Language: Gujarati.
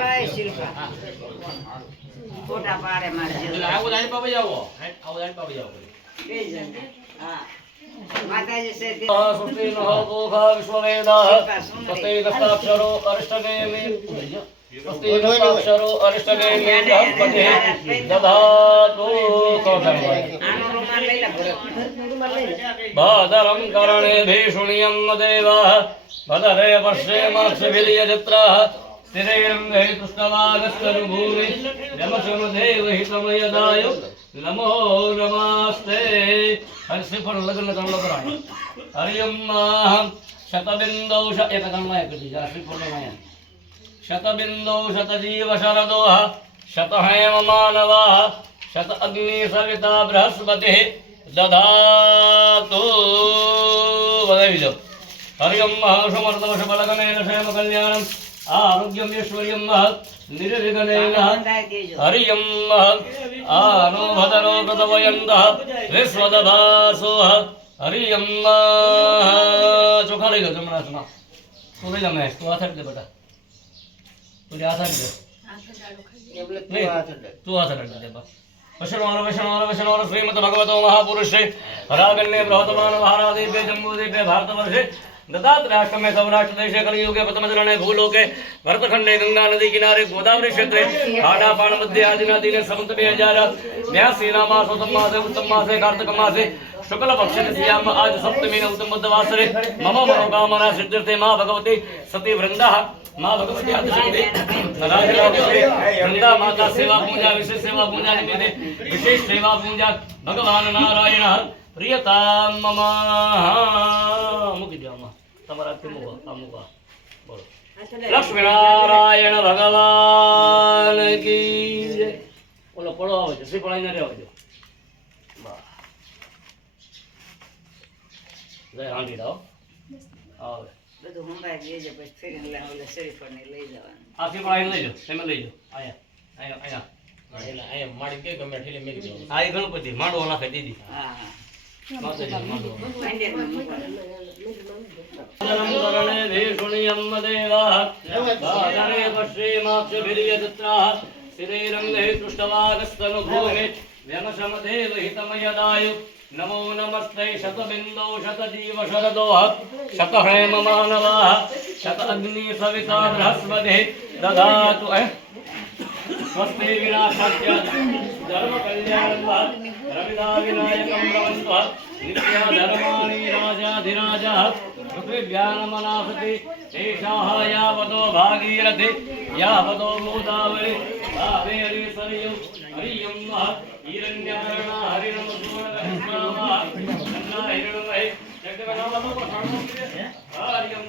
હાલાય શિલ્પા ફોટા પાડે મારે આવો દાઈ પાપા જાવો આવો દાઈ પાપા જાવો બે જણ હા માતાજી સે સુસ્તિ નઃ ગોખા વિશ્વવેદા સ્વસ્તિ નસ્તાક્ષરો અરિષ્ટનેમિ સ્વસ્તિ નસ્તાક્ષરો અરિષ્ટનેમિ બૃહસ્પતિ દધાતુ આનો રૂમાલ લઈ લે ભાદરં કરણે ભીષુણ્યં દેવા ભદરે વર્ષે માક્ષભિર્યજત્રાઃ સ્થિરેરંગે કૃષ્ણવાગસ્તનુભૂમિ નમસ્મદેવ હિતમયદાય નમો નમસ્તે હરિશ્રીફળ લગ્ન ત્રણ કરાય હરિયમ શતબિંદૌ એકગણમાં એક દીજા શ્રીફળ માયા શતબિંદૌ શતજીવ શરદોઃ શતહેમ માનવાઃ શત અગ્નિ સવિતા બૃહસ્પતિ દધાતુ બધાવી લો હરિયમ સમર્થમ શબલગમેન ક્ષેમ કલ્યાણમ આરોગ્યમ ઐશ્વર્યમ નિર્વિઘ્નેન હરિયમ આનો ભદરો કૃતવયંતઃ વિશ્વદભાસોઃ હરિયમ ચોખા લઈ લો જમણા હાથમાં તું લઈ લે મહેશ તું હાથ દે બેટા તું હાથ દે તું હાથ દે બા વૈષ્ણવ શ્રીમદ ભગવતો મહાપુરુષે હરાગણ્ય બૃહતમાન મહારાદેભ્ય જમ્બૂદેભ્ય ભારતवर्षे दत्तात्रेय में सौराष्ट्र देश कलियुगे प्रथमचरणे भूलोके भरतखंडे गंगा नदी किनारे गोदावरी क्षेत्रे आडापान मध्य आदि नदी ने समस्त 2082 मासोत्तम मासे उत्तम मासे कार्तिक मासे शुक्ल पक्ष श्याम आज सप्तमी उत्तम बुधवासरे मम मनोकामना सिद्ध्यर्थे मां भगवती सती वृंदा मां भगवती आदिशक्ति वृंदा माता सेवा पूजा विशेष सेवा पूजा निमित्ते विशेष सेवा पूजा भगवान नारायण प्रियताम मम मुकी दो તમારા થી મુકો અમુકા બોલો લક્ષ્મી નારાયણ ભગવાન કી જય ઓલો પડો આવે છે શ્રી પડાઈને રહેવા દો જય હાંડી દાવ આવે બધું હુંબાઈ દેજે પછી ફેરીને લે ઓલે શરીફળને લઈ જવાનું આ શ્રી પડાઈને લઈ લો તમે લઈ લો આયા આયા આયા માડી કે ગમે ઠેલી મેકી દો આ ગણપતિ માંડવો નાખે દીદી હા માતાજી માંડવો પાંડે करणे भीषुणियं देवाः भादरे वर्षे माक्षभिर्यजत्राः श्रीरङ्गे कृष्णवागस्तनुभूमि व्यमशमदेव हितमयदाय नमो नमस्ते शतबिन्दौ शतजीव शरदोः शतहेम मानवाः शत अग्नि सविता बृहस्पतिः दधातु स्वस्ति विनाशाख्य धर्म कल्याणं रविदा विनायकं रमन्त्वः नित्या धर्माणि राजाधिराजः पृथिव्यानमनासति एषाः यावतो भागीरथि यावतो गोदावरी कावेरी सरयू हरियं हिरण्यवर्णा हरिणमसूर्णगहस्रामः गङ्गा हिरण्मयी हरियं